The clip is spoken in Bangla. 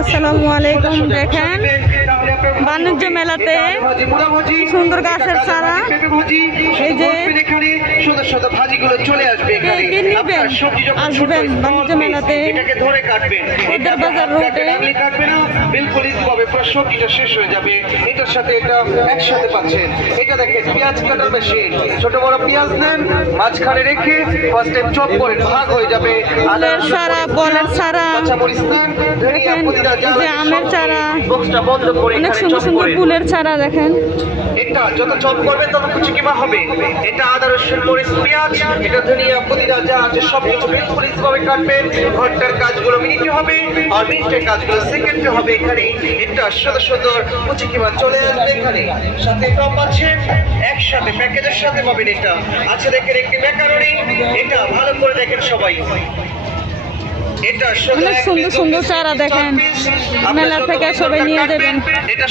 আসসালামু আলাইকুম। দেখেন বাণিজ্য মেলাতে সুন্দর গাছের চারা, এই যে কে নিবেন আসবেন বাণিজ্য মেলাতে ঈদের বাজার রোডে। সবজিটা শেষ হয়ে যাবে, এটার সাথে এটা একসাথে পাচ্ছেন। এটা দেখেন পেঁয়াজ কাটার মেশিন, ছোট বড় পেঁয়াজ নেন, মাঝখানে রেখে ফার্স্ট টাইম চপ করেন, ভাগ হয়ে যাবে। ফুলের চারা, বলের চারা, আমের চারা, অনেক সুন্দর সুন্দর ফুলের চারা দেখেন। এটা যত চপ করবে তত কুচি কিমা হবে। এটা আদা রসুন মরিচ পেঁয়াজ, এটা ধনিয়া পুদিনা যা আছে সবকিছু বিলকুল ভাবে কাটবেন। ঘরটার কাজগুলো মিনিটে হবে আর মিনিটের কাজগুলো সেকেন্ডে হবে। এখানে এটা সুন্দর সুন্দর কুচি কিমা চলে আসবে। এখানে সাথে টপ আছে, একসাথে প্যাকেজের সাথে পাবেন। এটা আছে দেখেন একটি ম্যাকারনি, এটা ভালো করে দেখেন সবাই। এটা অনেক সুন্দর সুন্দর চারা দেখেন, মেলা থেকে সবাই নিয়ে যাবেন। এটা